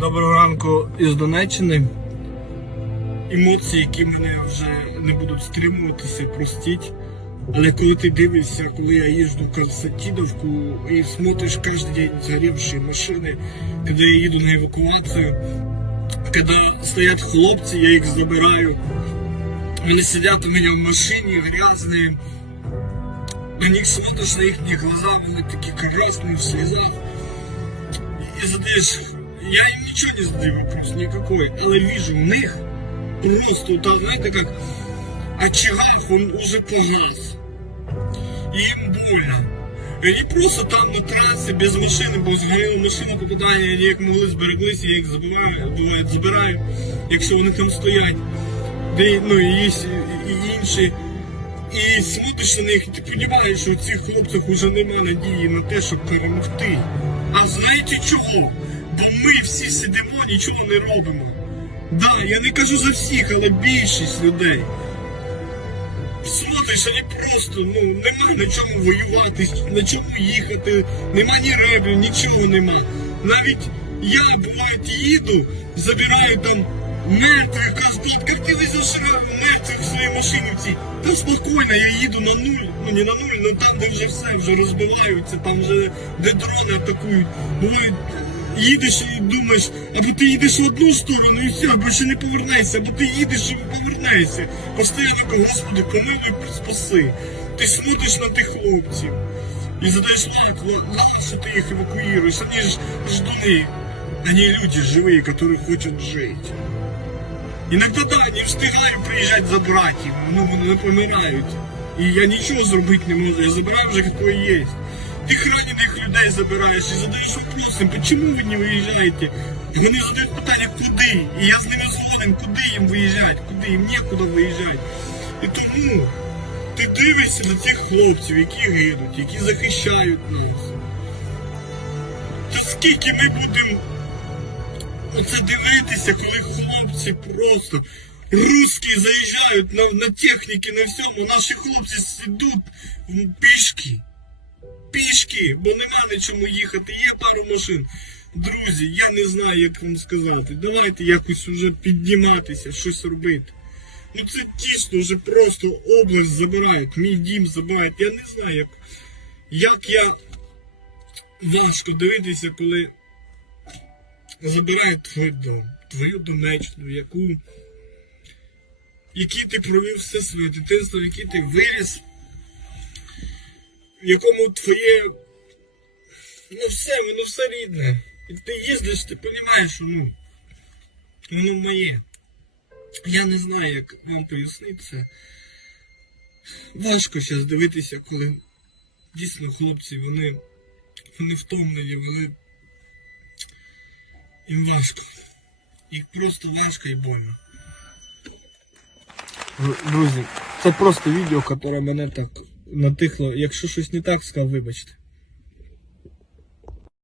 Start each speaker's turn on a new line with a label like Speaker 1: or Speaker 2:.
Speaker 1: Доброго ранку із Донеччини. Емоції, які мене вже не будуть стримуватися, простіть. Але коли ти дивишся, коли я їжджу в Константиновку і смотриш кожен день згорівші машини, коли я їду на евакуацію, коли стоять хлопці, я їх забираю. Вони сидять у мене в машині грязні. На них смотришь на их глаза, вони такі красные в слезах. И задаешь, я им ничего не задаю вопрос, никакой, але вижу у них просто, вот, так, знаете, как очагах, он уже погас. И им больно. Они просто там на трассе без машини, бо згоріла машина попадання, вони як могли збереглися, я їх забираю, буває, забираю, якщо вони там стоять. Де, ну, і і- і інші. І смотриш на них, і ти розумієш, що у цих хлопців вже немає надії на те, щоб перемогти. А знаєте чого? Бо ми всі сидимо, нічого не робимо. Да, я не кажу за всіх, але більшість людей. Смотриш, вони просто, ну, нема на чому воювати, на чому їхати, нема ні ребів, нічого нема. Навіть я, буває, їду, забираю там мертвих, кажуть, як ти везеш мертвих в своїй машині? Та спокійно, я їду на нуль, ну не на нуль, але там, де вже все, вже розбиваються, там вже де дрони атакують. Бувають, їдеш і думаєш, або ти їдеш в одну сторону і все, більше не повернешся, або ти їдеш і повернешся. Постійно, Господи, помилуй, спаси. Ти смотриш на тих хлопців і задаєш лайк, що ти їх евакуюєш, вони ж ждуни. Они люди живые, которые хотят жить. Иногда да, не встигаю приїжджати забирати їх, ну вони помирають. І я нічого зробити не можу, я забираю вже какое є. Тих ранених людей забираєш і задаєш вопросом, почему ви не виїжджаєте? І вони задають питання, куди? І я з ними згоден, куди їм виїжджати, куди їм нікуди виїжджати. І тому ти дивишся на цих хлопців, які гинуть, які захищають нас. То скільки ми будемо оце дивитися, коли хлопці просто русські заїжджають на, на техніки, на всьому, наші хлопці сидуть пішки. Пішки, бо нема на чому їхати, є пару машин. Друзі, я не знаю, як вам сказати. Давайте якось уже підніматися, щось робити. Ну це тісно, вже просто область забирають, мій дім забирають. Я не знаю, як, як я важко дивитися, коли забирають твій твою Донеччину, яку, який ти провів все своє дитинство, який ти виріс, в якому твоє, ну все, воно все рідне. І ти їздиш, ти розумієш, що ну, воно моє. Я не знаю, як вам пояснити це. Важко зараз дивитися, коли дійсно хлопці, вони, вони втомлені, вони їм важко. Їх просто важко і больно. Друзі, це просто відео, яке мене так натихло. Якщо щось не так сказав, вибачте.